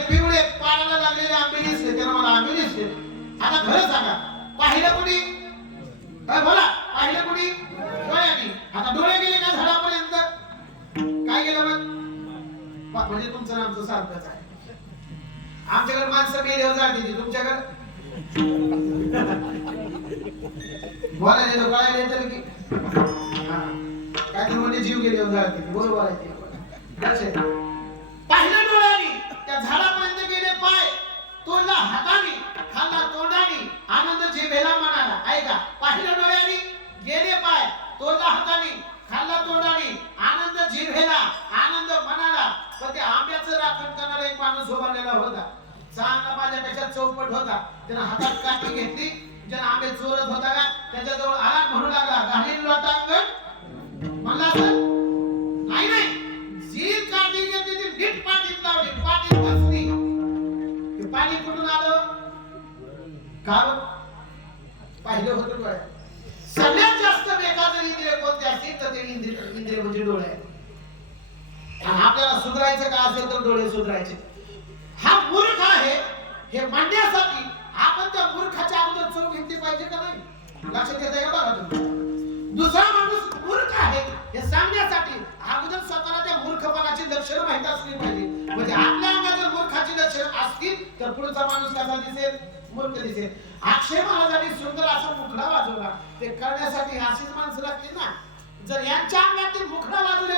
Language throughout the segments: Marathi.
पिवळे पाण्याला लागलेले आंबे दिसले त्याला मला आंबे दिसले आता खरं सांगा पाहिलं कुणी? बोला पाहिलं कुणी? डोळ्याने आता डोळे गेले का झाडापर्यंत? काय गेलं मग? म्हणजे तुमचं आमचं सारखंच आहे. आमच्याकडे माणसं मेल्यावर जाते तुमच्याकडे. बोलायला येतं कळायला येतं की काय तर म्हणजे जीव गेल्यावर जाते बरोबर आहे माझ्यापेक्षा होता. त्यानं हातात काठी घेतली ज्यानं आंबे चोरत होता का त्याच्याजवळ आला म्हणू लागला. घालील लोटांगण म्हणला असं नाही नाही. जी काठी घेतली ती नीट पाठीत लावली. पाठीत बसली. ते पाणी कुठून आलं? का पाहिलं होतं डोळ्या सगळ्यात जास्त बेकार इंद्रिय कोणते असतील तर ते इंद्रिय इंद्रिय म्हणजे डोळे. आणि आपल्याला सुधारायचं का असेल तर डोळे सुधारायचे. हा मूर्ख आहे. हे मांडण्यासाठी आपण त्या मूर्खाच्या अगोदर चोख घेतली पाहिजे का नाही? लक्षात येत आहे बघा तुम्ही? दुसरा माणूस मूर्ख आहे हे सांगण्यासाठी अगोदर स्वतःला त्या मूर्खपणाची लक्षणं माहीत असली पाहिजे. म्हणजे आपल्या अंगात जर मूर्खाची लक्षणं असतील तर पुढचा माणूस कसा दिसेल? मूर्ख दिसेल. अक्षय महाराजांनी सुंदर असा मुखडा वाजवला. ते करण्यासाठी अशीच माणसं लागतील ना? जर यांच्या अंगातील मुखडा वाजवलेला मुखडा काय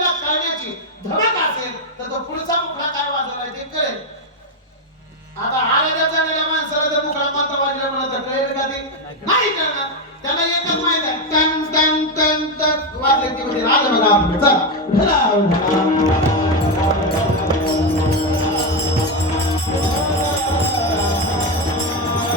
ढाम ढाम ढाम